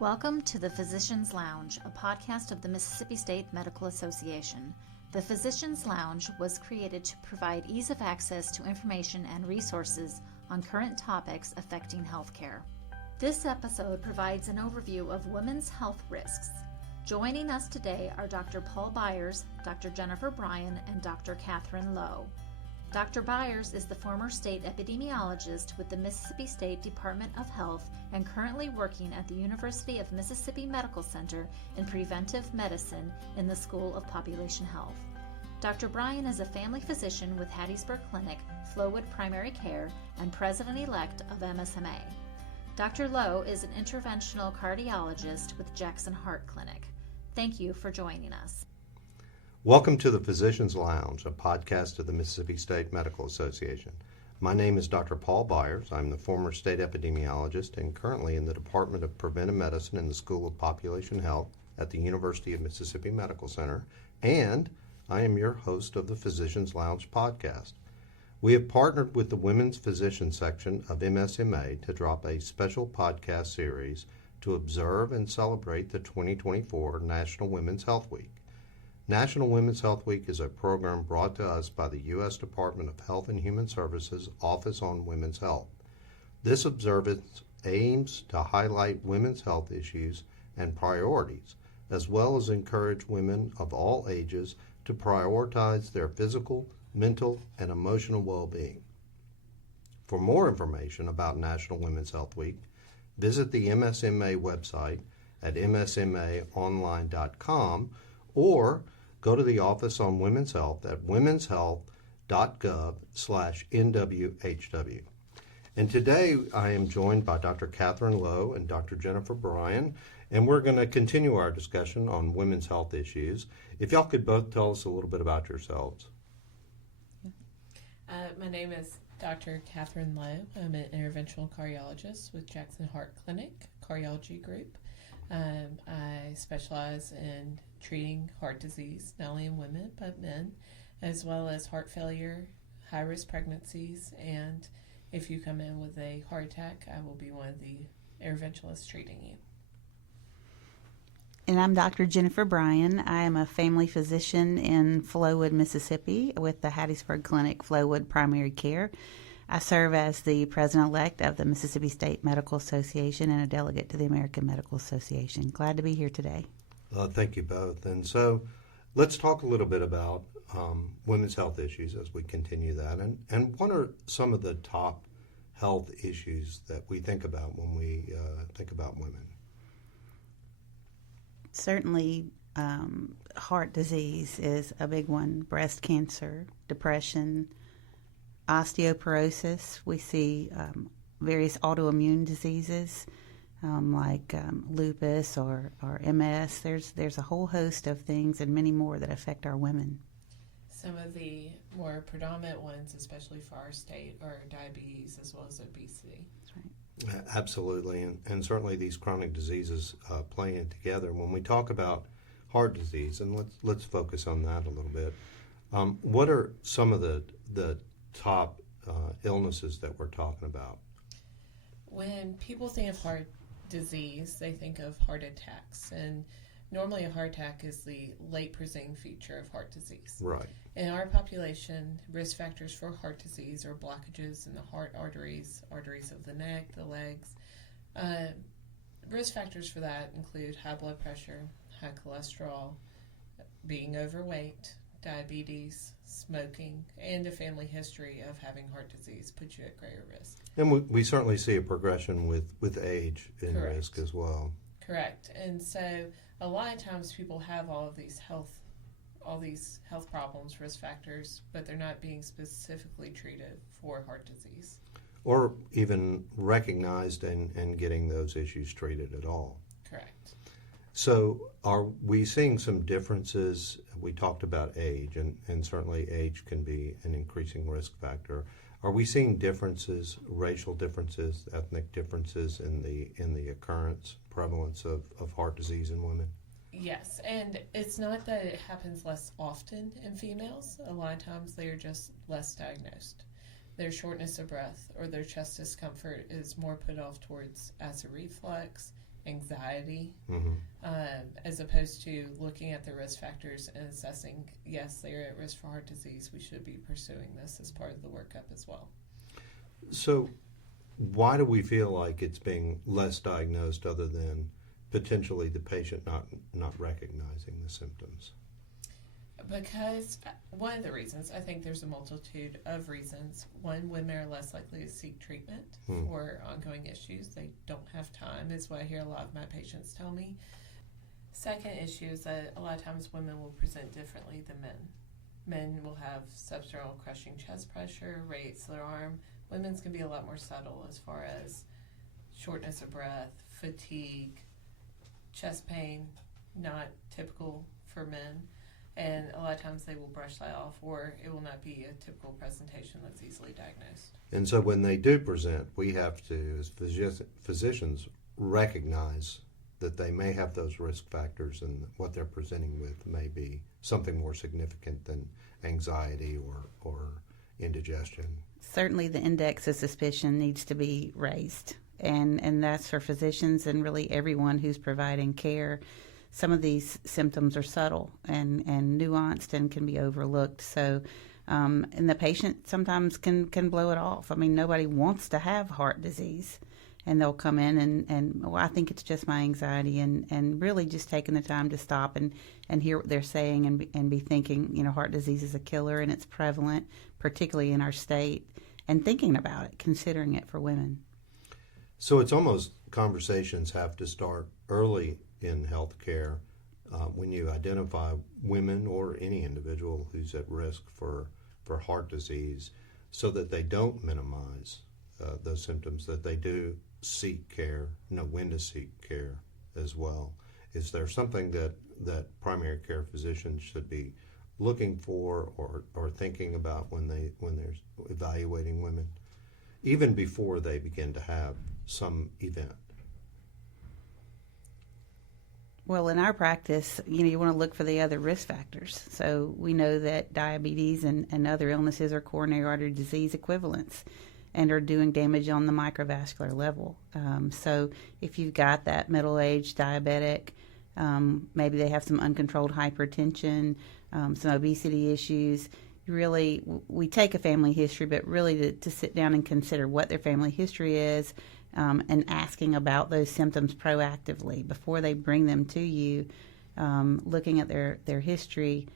Welcome to the Physicians Lounge, a podcast of the Mississippi State Medical Association. The Physicians Lounge was created to provide ease of access to information and resources on current topics affecting healthcare. This episode provides an overview of women's health risks. Joining us today are Dr. Paul Byers, Dr. Jennifer Bryan, and Dr. Catherine Lowe. Dr. Byers is the former state epidemiologist with the Mississippi State Department of Health and currently working at the University of Mississippi Medical Center in Preventive Medicine in the School of Population Health. Dr. Bryan is a family physician with Hattiesburg Clinic, Flowood Primary Care, and president-elect of MSMA. Dr. Lowe is an interventional cardiologist with Jackson Heart Clinic. Thank you for joining us. Welcome to the Physicians Lounge, a podcast of the Mississippi State Medical Association. My name is Dr. Paul Byers. I'm the former state epidemiologist and currently in the Department of Preventive Medicine in the School of Population Health at the University of Mississippi Medical Center, and I am your host of the Physicians Lounge podcast. We have partnered with the Women's Physician section of MSMA to drop a special podcast series to observe and celebrate the 2024 National Women's Health Week. National Women's Health Week is a program brought to us by the U.S. Department of Health and Human Services Office on Women's Health. This observance aims to highlight women's health issues and priorities, as well as encourage women of all ages to prioritize their physical, mental, and emotional well-being. For more information about National Women's Health Week, visit the MSMA website at msmaonline.com or go to the Office on Women's Health at womenshealth.gov/NWHW. And today I am joined by Dr. Catherine Lowe and Dr. Jennifer Bryan, and we're going to continue our discussion on women's health issues. If y'all could both tell us a little bit about yourselves. My name is Dr. Catherine Lowe. I'm an interventional cardiologist with Jackson Heart Clinic Cardiology Group. I specialize in treating heart disease, not only in women, but men, as well as heart failure, high-risk pregnancies, and if you come in with a heart attack, I will be one of the interventionalists treating you. And I'm Dr. Jennifer Bryan. I am a family physician in Flowood, Mississippi with the Hattiesburg Clinic, Flowood Primary Care. I serve as the president-elect of the Mississippi State Medical Association and a delegate to the American Medical Association. Glad to be here today. Thank you both. And so let's talk a little bit about women's health issues as we continue that. And what are some of the top health issues that we think about when we think about women? Certainly, heart disease is a big one. Breast cancer, depression, osteoporosis. We see various autoimmune diseases like lupus or MS. There's a whole host of things and many more that affect our women. Some of the more predominant ones, especially for our state, are diabetes as well as obesity. That's right. Absolutely, and certainly these chronic diseases play in together. When we talk about heart disease, and let's focus on that a little bit, what are some of the top illnesses that we're talking about? When people think of heart disease, they think of heart attacks, and normally a heart attack is the late presenting feature of heart disease. Right. In our population, risk factors for heart disease are blockages in the heart arteries of the neck, the legs. Risk factors for that include high blood pressure, high cholesterol, being overweight, diabetes, smoking, and a family history of having heart disease puts you at greater risk. And we certainly see a progression with age in Correct. risk as well. Correct. And so a lot of times people have all these health problems, risk factors, but they're not being specifically treated for heart disease. Or even recognized and getting those issues treated at all. Correct. So are we seeing some differences? We talked about age, and certainly age can be an increasing risk factor. Are we seeing differences, racial differences, ethnic differences in the occurrence, prevalence of heart disease in women? Yes, and it's not that it happens less often in females. A lot of times they are just less diagnosed. Their shortness of breath or their chest discomfort is more put off towards acid reflux, anxiety, Mm-hmm. as opposed to looking at the risk factors and assessing, yes, they're at risk for heart disease. We should be pursuing this as part of the workup as well. So why do we feel like it's being less diagnosed other than potentially the patient not recognizing the symptoms? Because one of the reasons, I think there's a multitude of reasons. One, women are less likely to seek treatment for ongoing issues. They don't have time, is what I hear a lot of my patients tell me. Second issue is that a lot of times women will present differently than men. Men will have substernal crushing chest pressure, raise their arm. Women's can be a lot more subtle as far as shortness of breath, fatigue, chest pain, not typical for men. And a lot of times they will brush that off, or it will not be a typical presentation that's easily diagnosed. And so when they do present, we have to, as physicians, recognize that they may have those risk factors and what they're presenting with may be something more significant than anxiety or indigestion. Certainly the index of suspicion needs to be raised, and that's for physicians and really everyone who's providing care. Some of these symptoms are subtle and nuanced and can be overlooked. So, and the patient sometimes can blow it off. I mean, nobody wants to have heart disease, and they'll come in and well, I think it's just my anxiety, and really just taking the time to stop and hear what they're saying and be thinking, heart disease is a killer and it's prevalent, particularly in our state, and thinking about it, considering it for women. So it's almost conversations have to start early in healthcare when you identify women or any individual who's at risk for heart disease, so that they don't minimize those symptoms, that they do seek care, know when to seek care as well. Is there something that primary care physicians should be looking for or thinking about when they're evaluating women, even before they begin to have some event? Well, in our practice, you want to look for the other risk factors. So we know that diabetes and other illnesses are coronary artery disease equivalents and are doing damage on the microvascular level. So if you've got that middle-aged diabetic, maybe they have some uncontrolled hypertension, some obesity issues, we take a family history, but really to sit down and consider what their family history is, and asking about those symptoms proactively before they bring them to you, looking at their history,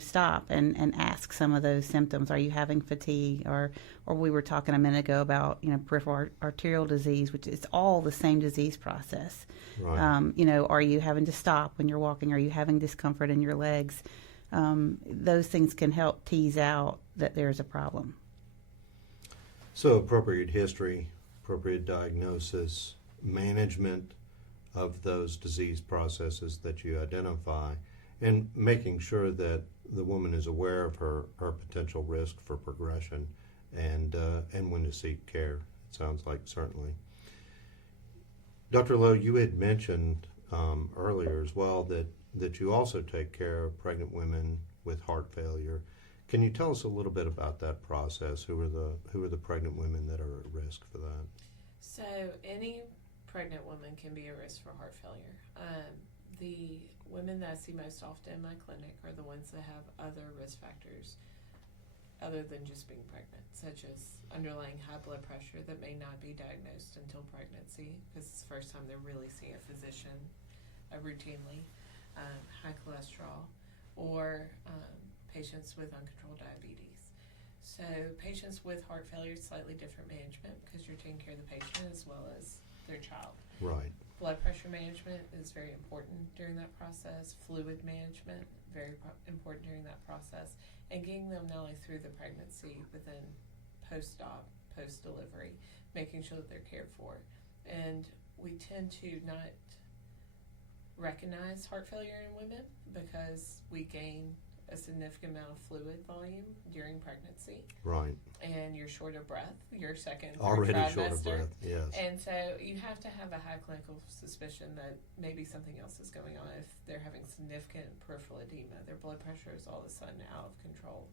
stop and ask some of those symptoms. Are you having fatigue? Or we were talking a minute ago about, peripheral arterial disease, which is all the same disease process. Right. Are you having to stop when you're walking? Are you having discomfort in your legs? Those things can help tease out that there's a problem. So appropriate history, appropriate diagnosis, management of those disease processes that you identify, and making sure that the woman is aware of her potential risk for progression and when to seek care. It sounds like certainly. Dr. Lowe, you had mentioned earlier as well that you also take care of pregnant women with heart failure. Can you tell us a little bit about that process? Who are the pregnant women that are at risk for that? So any pregnant woman can be at risk for heart failure. The women that I see most often in my clinic are the ones that have other risk factors other than just being pregnant, such as underlying high blood pressure that may not be diagnosed until pregnancy because it's the first time they're really seeing a physician routinely, high cholesterol, or patients with uncontrolled diabetes. So patients with heart failure, slightly different management because you're taking care of the patient as well as their child. Right. Blood pressure management is very important during that process. Fluid management, very important during that process. And getting them not only through the pregnancy, but then post-op, post-delivery, making sure that they're cared for. And we tend to not recognize heart failure in women because we gain a significant amount of fluid volume during pregnancy. Right. And you're short of breath, your second Already trimester. short of breath, yes. And so you have to have a high clinical suspicion that maybe something else is going on if they're having significant peripheral edema. Their blood pressure is all of a sudden out of control.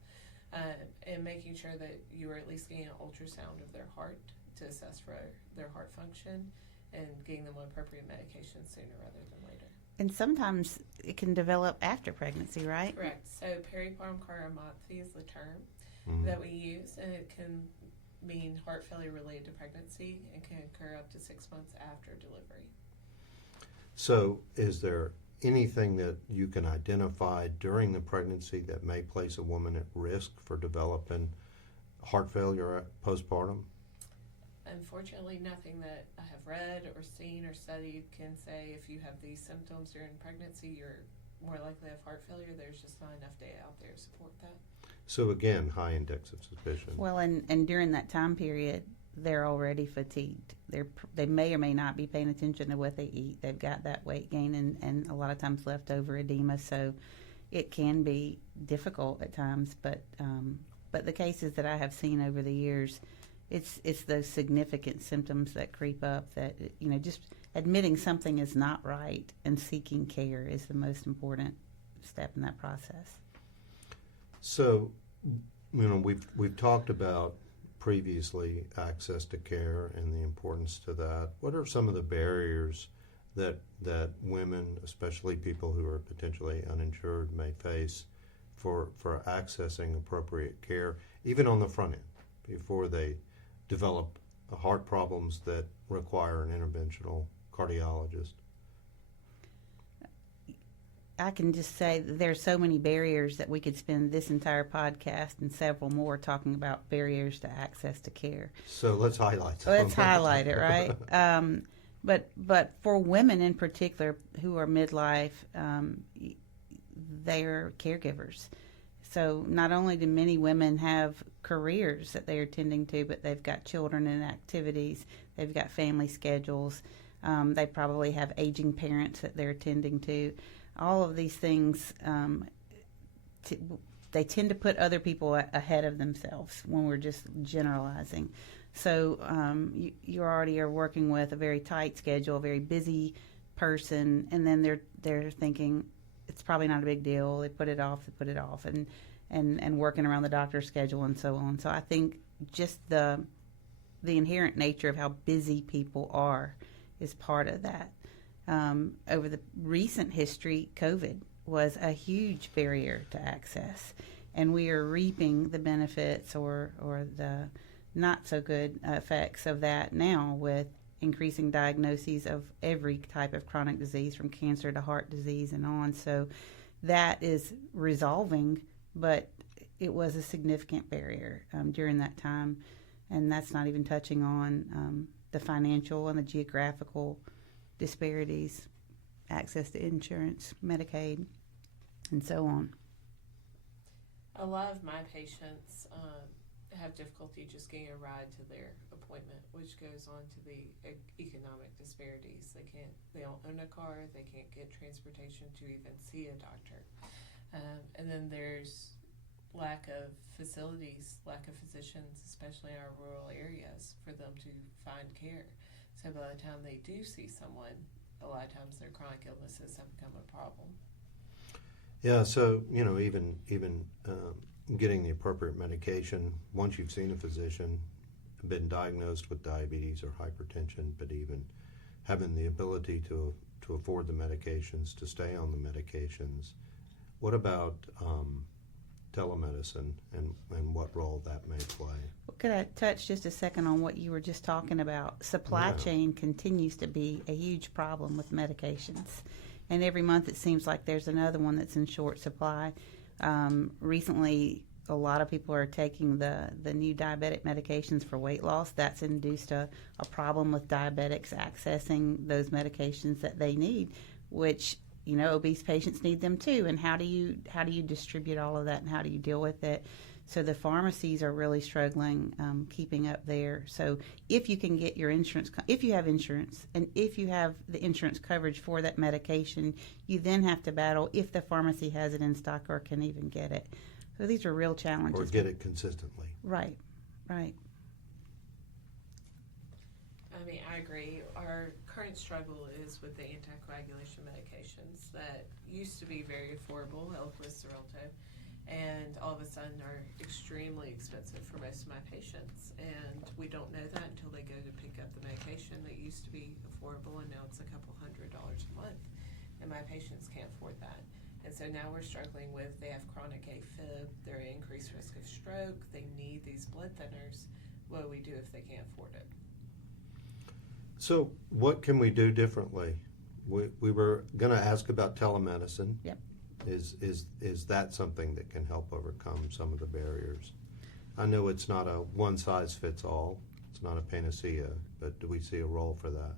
And making sure that you are at least getting an ultrasound of their heart to assess for their heart function and getting them on appropriate medication sooner rather than later. And sometimes it can develop after pregnancy, right? Correct. So peripartum cardiomyopathy is the term Mhm. that we use, and it can mean heart failure related to pregnancy and can occur up to 6 months after delivery. So is there anything that you can identify during the pregnancy that may place a woman at risk for developing heart failure postpartum? Unfortunately, nothing that I have read or seen or studied can say if you have these symptoms during pregnancy, you're more likely to have heart failure. There's just not enough data out there to support that. So again, high index of suspicion. Well, and during that time period, they're already fatigued. They may or may not be paying attention to what they eat. They've got that weight gain and a lot of times leftover edema. So it can be difficult at times. But the cases that I have seen over the years, it's those significant symptoms that creep up that, just admitting something is not right and seeking care is the most important step in that process. So, we've talked about previously access to care and the importance to that. What are some of the barriers that women, especially people who are potentially uninsured, may face for accessing appropriate care, even on the front end, before they develop heart problems that require an interventional cardiologist? I can just say that there's so many barriers that we could spend this entire podcast and several more talking about barriers to access to care. So let's highlight some. Let's highlight it, right? But for women in particular who are midlife, they're caregivers. So not only do many women have careers that they are tending to, but they've got children and activities, they've got family schedules, they probably have aging parents that they're tending to. All of these things, they tend to put other people ahead of themselves when we're just generalizing. So you already are working with a very tight schedule, a very busy person, and then they're thinking it's probably not a big deal. They put it off, and working around the doctor's schedule and so on. So I think just the inherent nature of how busy people are is part of that. Over the recent history, COVID was a huge barrier to access, and we are reaping the benefits or the not so good effects of that now with increasing diagnoses of every type of chronic disease, from cancer to heart disease and on. So that is resolving, but it was a significant barrier during that time, and that's not even touching on the financial and the geographical disparities, access to insurance, Medicaid, and so on. A lot of my patients have difficulty just getting a ride to their appointment, which goes on to the economic disparities. They don't own a car, they can't get transportation to even see a doctor. And then there's lack of facilities, lack of physicians, especially in our rural areas, for them to find care. So by the time they do see someone, a lot of times their chronic illnesses have become a problem. Yeah, so even getting the appropriate medication once you've seen a physician, been diagnosed with diabetes or hypertension, but even having the ability to afford the medications, to stay on the medications. What about telemedicine and what role that may play? Could I touch just a second on what you were just talking about? Supply chain continues to be a huge problem with medications. And every month it seems like there's another one that's in short supply. Recently, a lot of people are taking the new diabetic medications for weight loss. That's induced a problem with diabetics accessing those medications that they need, which obese patients need them too. And how do you distribute all of that, and how do you deal with it? So the pharmacies are really struggling keeping up there. So if you can get your insurance, if you have insurance, and if you have the insurance coverage for that medication, you then have to battle if the pharmacy has it in stock or can even get it. So these are real challenges. Or get it consistently. Right. I agree. Our current struggle is with the anticoagulation medications that used to be very affordable, Eliquis, Xarelto, and all of a sudden are extremely expensive for most of my patients. And we don't know that until they go to pick up the medication that used used to be affordable, and now it's a couple $100 a month, and my patients can't afford that. And so now we're struggling with, they have chronic AFib, they're at increased risk of stroke, they need these blood thinners. What do we do if they can't afford it? So what can we do differently? We were going to ask about telemedicine. Yep. Is that something that can help overcome some of the barriers? I know it's not a one-size-fits-all. It's not a panacea, but do we see a role for that?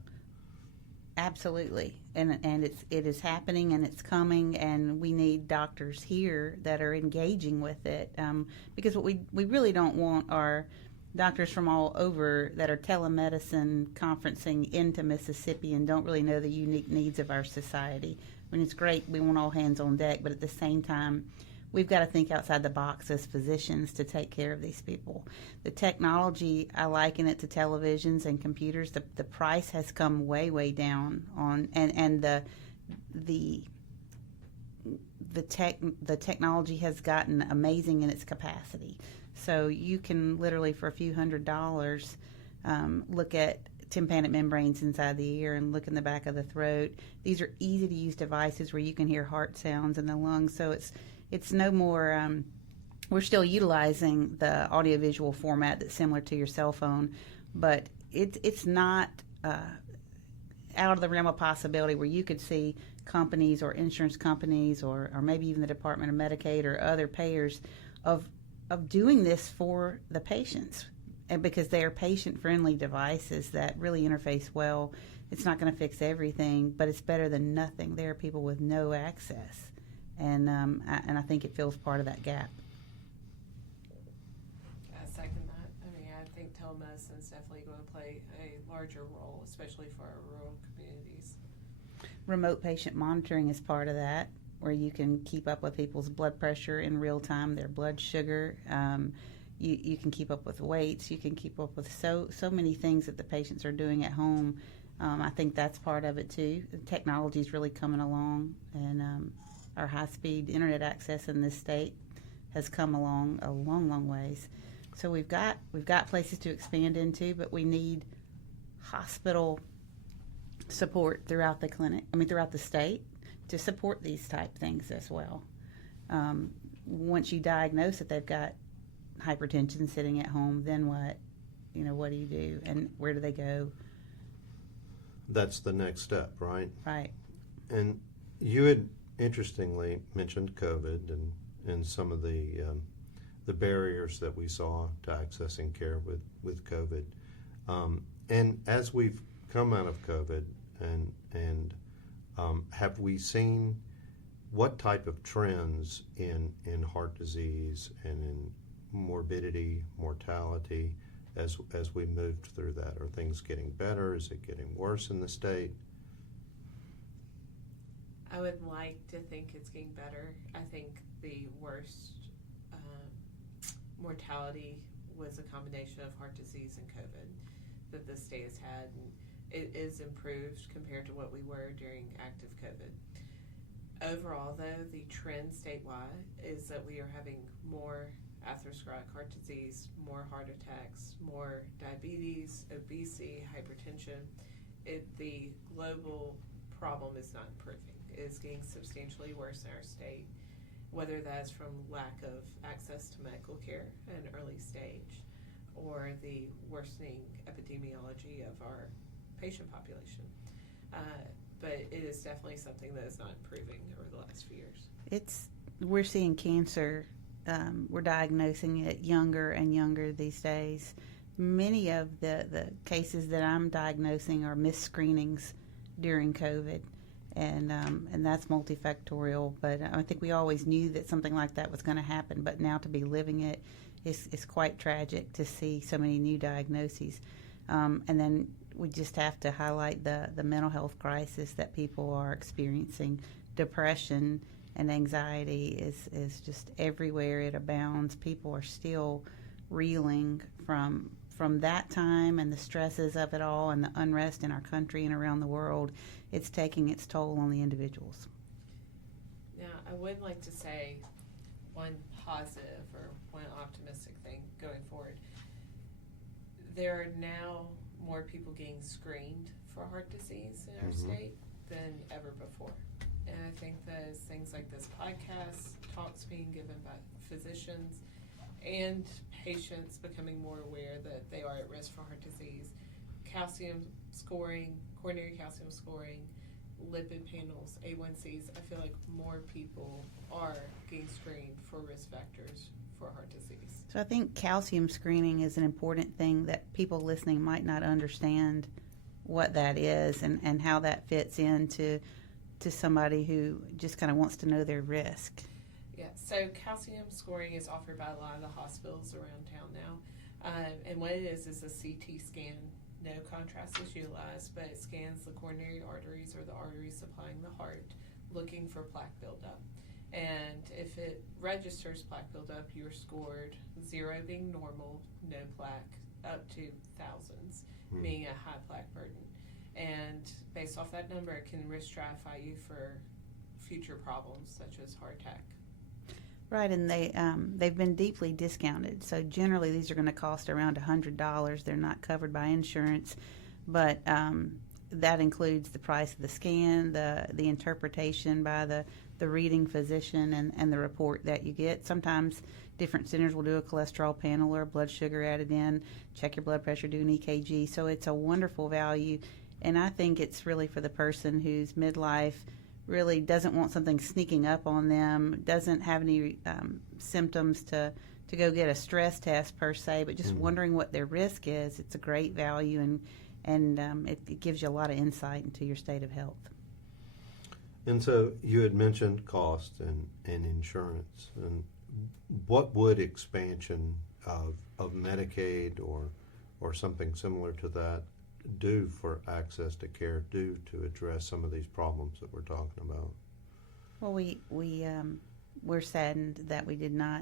Absolutely, and it is happening, and it's coming, and we need doctors here that are engaging with it, because what we really don't want are doctors from all over that are telemedicine conferencing into Mississippi and don't really know the unique needs of our society. I mean, it's great, we want all hands on deck, but at the same time, we've got to think outside the box as physicians to take care of these people. The technology, I liken it to televisions and computers. The price has come way, way down on, and the technology has gotten amazing in its capacity. So you can literally, for a few $100s, look at tympanic membranes inside the ear and look in the back of the throat. These are easy to use devices where you can hear heart sounds in the lungs. So it's no more, we're still utilizing the audiovisual format that's similar to your cell phone, but it's not out of the realm of possibility where you could see companies or insurance companies or maybe even the Department of Medicaid or other payers of doing this for the patients. And because they are patient-friendly devices that really interface well. It's not going to fix everything, but it's better than nothing. There are people with no access. And I think it fills part of that gap. I second that. I mean, I think telemedicine is definitely going to play a larger role, especially for our rural communities. Remote patient monitoring is part of that, where you can keep up with people's blood pressure in real time, their blood sugar. You can keep up with weights. You can keep up with so many things that the patients are doing at home. I think that's part of it too. Technology is really coming along, and our high-speed internet access in this state has come along a long ways. So we've got places to expand into, but we need hospital support throughout the state to support these type things as well. Once you diagnose that they've got hypertension sitting at home, then what? What do you do, and where do they go? That's the next step, right? Right. And you had interestingly mentioned COVID and some of the barriers that we saw to accessing care with COVID. And as we've come out of COVID and have we seen what type of trends in heart disease and in morbidity, mortality as we moved through that? Are things getting better? Is it getting worse in the state? I would like to think it's getting better. I think the worst mortality was a combination of heart disease and COVID that the state has had. And it is improved compared to what we were during active COVID. Overall, though, the trend statewide is that we are having more atherosclerotic heart disease, more heart attacks, more diabetes, obesity, hypertension. The global problem is not improving. It is getting substantially worse in our state, whether that's from lack of access to medical care at an early stage or the worsening epidemiology of our patient population. But it is definitely something that is not improving over the last few years. We're seeing cancer. We're diagnosing it younger and younger these days. Many of the cases that I'm diagnosing are missed screenings during COVID, and that's multifactorial. But I think we always knew that something like that was going to happen. But now to be living it is quite tragic to see so many new diagnoses. And then we just have to highlight the mental health crisis that people are experiencing. Depression and anxiety is just everywhere. It abounds. People are still reeling from that time and the stresses of it all and the unrest in our country and around the world. It's taking its toll on the individuals. Now, I would like to say one positive or one optimistic thing going forward. There are now more people getting screened for heart disease in our state than ever before. And I think that as things like this podcast, talks being given by physicians, and patients becoming more aware that they are at risk for heart disease, calcium scoring, coronary calcium scoring, lipid panels, A1Cs, I feel like more people are getting screened for risk factors for heart disease. So I think calcium screening is an important thing that people listening might not understand what that is and how that fits into somebody who just kind of wants to know their risk. Yeah, so calcium scoring is offered by a lot of the hospitals around town now. And what it is a CT scan. No contrast is utilized, but it scans the coronary arteries or the arteries supplying the heart, looking for plaque buildup. And if it registers plaque buildup, you're scored 0 being normal, no plaque, up to thousands, being a high plaque burden. And based off that number, it can risk stratify you for future problems such as heart attack. Right, and they've been deeply discounted. So generally, these are going to cost around $100. They're not covered by insurance, but that includes the price of the scan, the interpretation by the reading physician, and the report that you get. Sometimes different centers will do a cholesterol panel or blood sugar added in, check your blood pressure, do an EKG. So it's a wonderful value, and I think it's really for the person who's midlife, really doesn't want something sneaking up on them, doesn't have any symptoms to go get a stress test per se, but just wondering what their risk is. It's a great value, and it gives you a lot of insight into your state of health. And so you had mentioned cost and insurance. And what would expansion of Medicaid or something similar to that do for access to care, do to address some of these problems that we're talking about? Well, we're saddened that we did not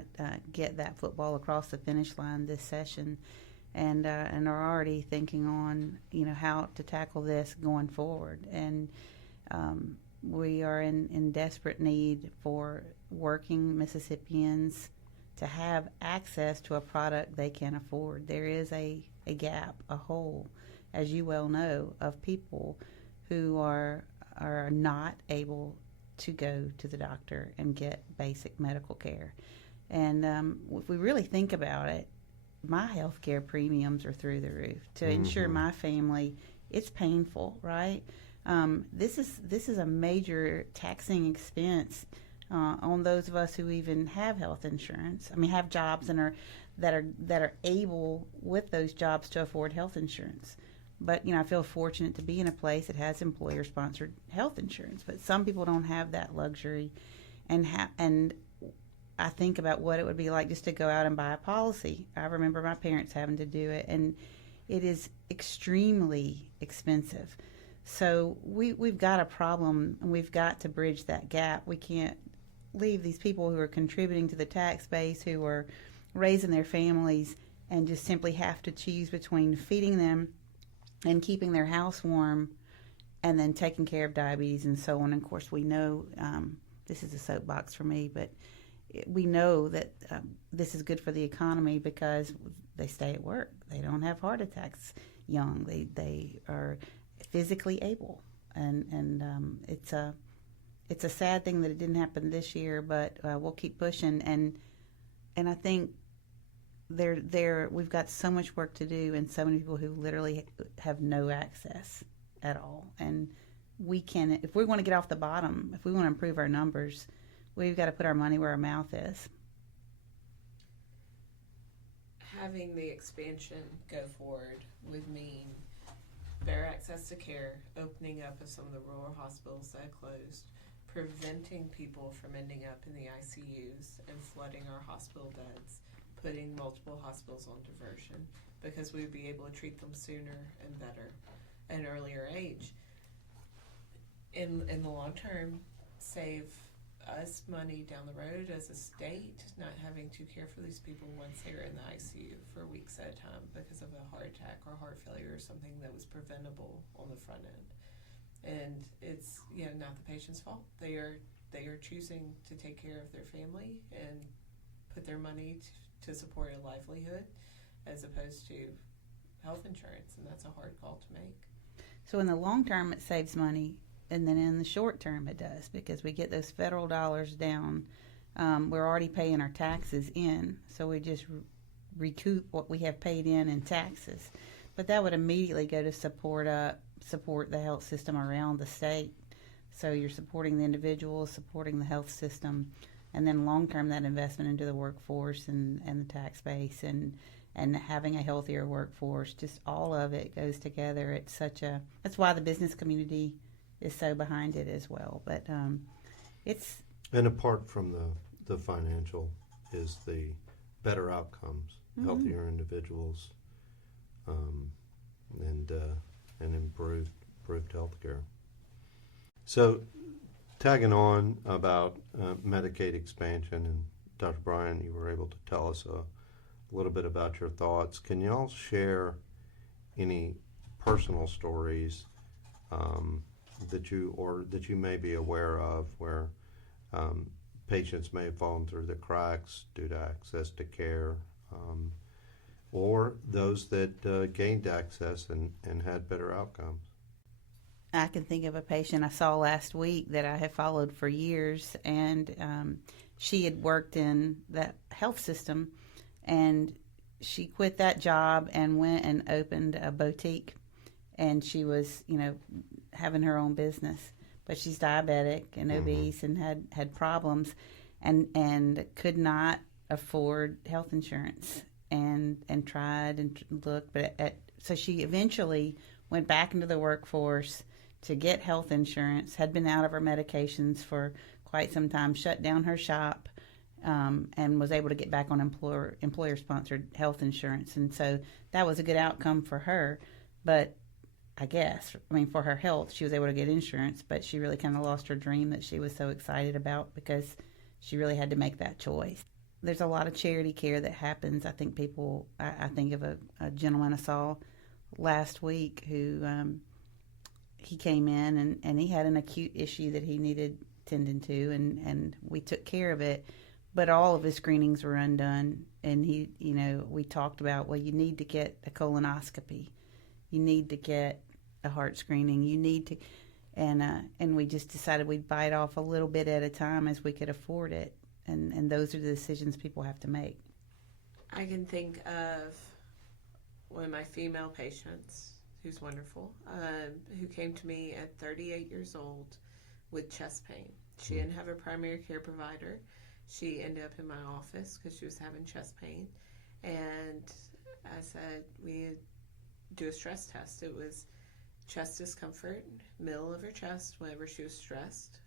get that football across the finish line this session, and are already thinking on how to tackle this going forward. And we are in desperate need for working Mississippians to have access to a product they can afford. There is a gap, a hole, as you well know, of people who are not able to go to the doctor and get basic medical care. And if we really think about it, my health care premiums are through the roof. To insure my family, it's painful, right? This is a major taxing expense on those of us who even have health insurance. I mean, have jobs and that are able with those jobs to afford health insurance. But I feel fortunate to be in a place that has employer-sponsored health insurance. But some people don't have that luxury, and I think about what it would be like just to go out and buy a policy. I remember my parents having to do it, and it is extremely expensive. So we've got a problem, and we've got to bridge that gap. We can't leave these people who are contributing to the tax base, who are raising their families, and just simply have to choose between feeding them and keeping their house warm, and then taking care of diabetes and so on. And of course, we know, this is a soapbox for me, but we know that this is good for the economy because they stay at work. They don't have heart attacks young. They are physically able, and it's a sad thing that it didn't happen this year, but we'll keep pushing. And I think we've got so much work to do, and so many people who literally have no access at all. And if we want to get off the bottom, if we want to improve our numbers, we've got to put our money where our mouth is. Having the expansion go forward would mean better access to care, opening up of some of the rural hospitals that closed, preventing people from ending up in the ICUs and flooding our hospital beds, putting multiple hospitals on diversion, because we would be able to treat them sooner and better at an earlier age. In the long term, save us money down the road as a state, not having to care for these people once they're in the ICU for weeks at a time because of a heart attack or heart failure or something that was preventable on the front end. And it's not the patient's fault. They are choosing to take care of their family and put their money to support a livelihood, as opposed to health insurance, and that's a hard call to make. So in the long term, it saves money, and then in the short term, it does, because we get those federal dollars down. We're already paying our taxes in, so we just recoup what we have paid in taxes. But that would immediately go to support the health system around the state. So you're supporting the individual, supporting the health system, and then long term, that investment into the workforce and the tax base and having a healthier workforce, just all of it goes together. That's why the business community is so behind it as well. But And apart from the financial is the better outcomes, healthier individuals, and improved health care. So, tagging on about Medicaid expansion, and Dr. Bryan, you were able to tell us a little bit about your thoughts. Can you all share any personal stories that you may be aware of where patients may have fallen through the cracks due to access to care, or those that gained access and had better outcomes? I can think of a patient I saw last week that I have followed for years, and she had worked in that health system, and she quit that job and went and opened a boutique, and she was, having her own business, but she's diabetic and obese and had problems, and could not afford health insurance, and tried and looked, but so she eventually went back into the workforce to get health insurance, had been out of her medications for quite some time, shut down her shop, and was able to get back on employer-sponsored health insurance. And so that was a good outcome for her. But for her health, she was able to get insurance, but she really kind of lost her dream that she was so excited about because she really had to make that choice. There's a lot of charity care that happens. I think I think of a gentleman I saw last week who he came in and he had an acute issue that he needed tending to, and we took care of it, but all of his screenings were undone, and we talked about, well, you need to get a colonoscopy, you need to get a heart screening, you need to, and we just decided we'd bite off a little bit at a time as we could afford it, and those are the decisions people have to make. I can think of one of my female patients who's wonderful, who came to me at 38 years old with chest pain. She didn't have a primary care provider. She ended up in my office because she was having chest pain. And I said, we need to do a stress test. It was chest discomfort, middle of her chest whenever she was stressed,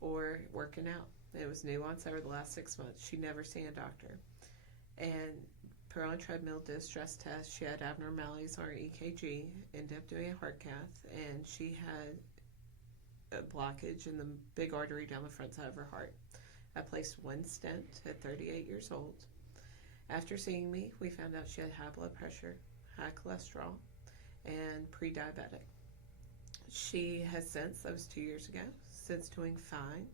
or working out. It was nuanced over the last 6 months. She'd never seen a doctor. And put her on a treadmill, did a stress test. She had abnormalities on her EKG, ended up doing a heart cath, and she had a blockage in the big artery down the front side of her heart. I placed one stent at 38 years old. After seeing me, we found out she had high blood pressure, high cholesterol, and pre-diabetic. She has since, that was 2 years ago, since doing fine,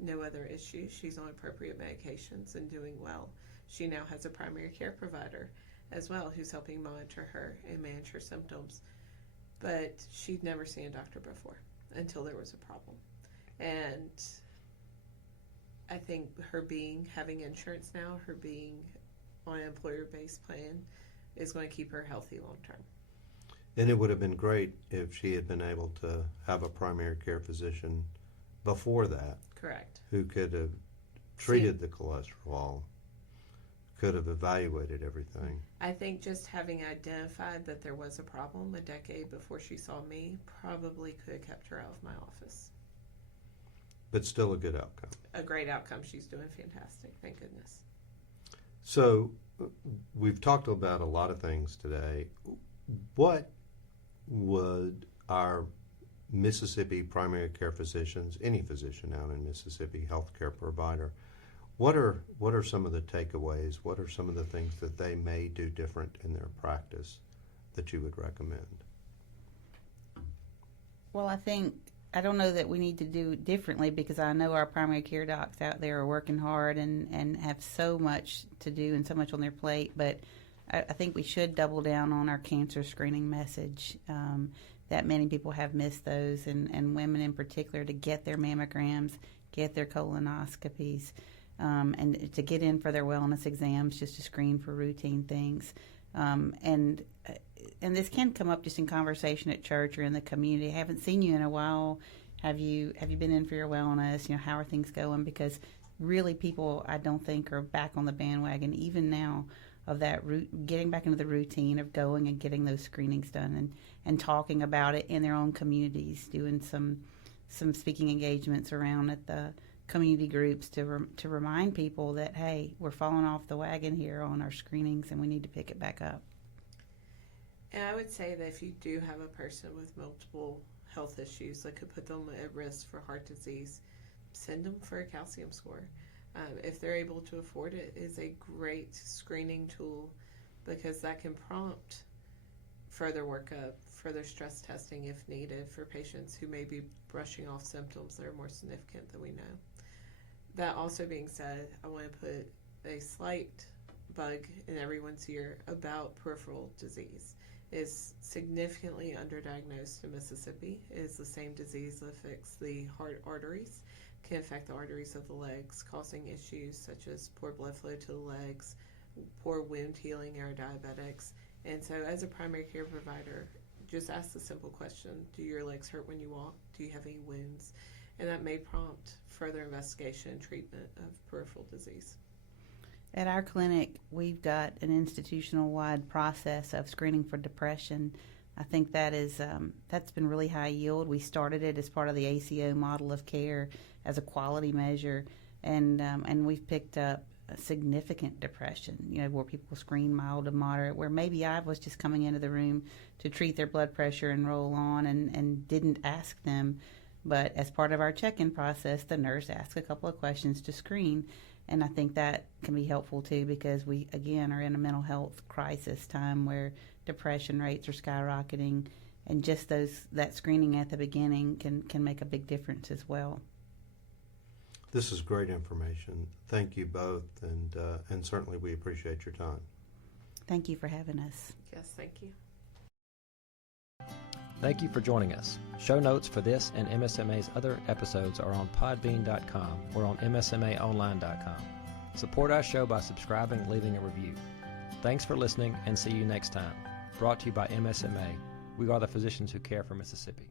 no other issues. She's on appropriate medications and doing well. She now has a primary care provider as well who's helping monitor her and manage her symptoms. But she'd never seen a doctor before until there was a problem. And I think having insurance now, her being on an employer-based plan is going to keep her healthy long term. And it would have been great if she had been able to have a primary care physician before that. Correct. Who could have treated the cholesterol, could have evaluated everything. I think just having identified that there was a problem a decade before she saw me probably could have kept her out of my office. But still a good outcome. A great outcome. She's doing fantastic. Thank goodness. So we've talked about a lot of things today. What would our Mississippi primary care physicians, any physician out in Mississippi, healthcare provider, what are some of the takeaways? What are some of the things that they may do different in their practice that you would recommend? Well, I don't know that we need to do differently, because I know our primary care docs out there are working hard and have so much to do and so much on their plate. But I think we should double down on our cancer screening message. That many people have missed those, and women in particular, to get their mammograms, get their colonoscopies, and to get in for their wellness exams, just to screen for routine things. And this can come up just in conversation at church or in the community. I haven't seen you in a while. Have you been in for your wellness? How are things going? Because really, people, I don't think, are back on the bandwagon even now of that getting back into the routine of going and getting those screenings done and talking about it in their own communities, doing some speaking engagements around at the community groups to remind people that, hey, we're falling off the wagon here on our screenings and we need to pick it back up. And I would say that if you do have a person with multiple health issues that could put them at risk for heart disease, send them for a calcium score. If they're able to afford it, is a great screening tool, because that can prompt further workup, further stress testing if needed for patients who may be brushing off symptoms that are more significant than we know. That also being said, I want to put a slight bug in everyone's ear about peripheral disease. Is significantly underdiagnosed in Mississippi. It is the same disease that affects the heart arteries, can affect the arteries of the legs, causing issues such as poor blood flow to the legs, poor wound healing in our diabetics. And so as a primary care provider, just ask the simple question, do your legs hurt when you walk? Do you have any wounds? And that may prompt further investigation and treatment of peripheral disease. At our clinic, we've got an institutional-wide process of screening for depression. I think that is that's been really high yield. We started it as part of the ACO model of care as a quality measure, and we've picked up a significant depression, where people screen mild to moderate, where maybe I was just coming into the room to treat their blood pressure and roll on and didn't ask them. But as part of our check-in process, the nurse asked a couple of questions to screen. And I think that can be helpful, too, because we, again, are in a mental health crisis time where depression rates are skyrocketing, and just that screening at the beginning can make a big difference as well. This is great information. Thank you both, and certainly we appreciate your time. Thank you for having us. Yes, thank you. Thank you for joining us. Show notes for this and MSMA's other episodes are on podbean.com or on msmaonline.com. Support our show by subscribing and leaving a review. Thanks for listening, and see you next time. Brought to you by MSMA. We are the physicians who care for Mississippi.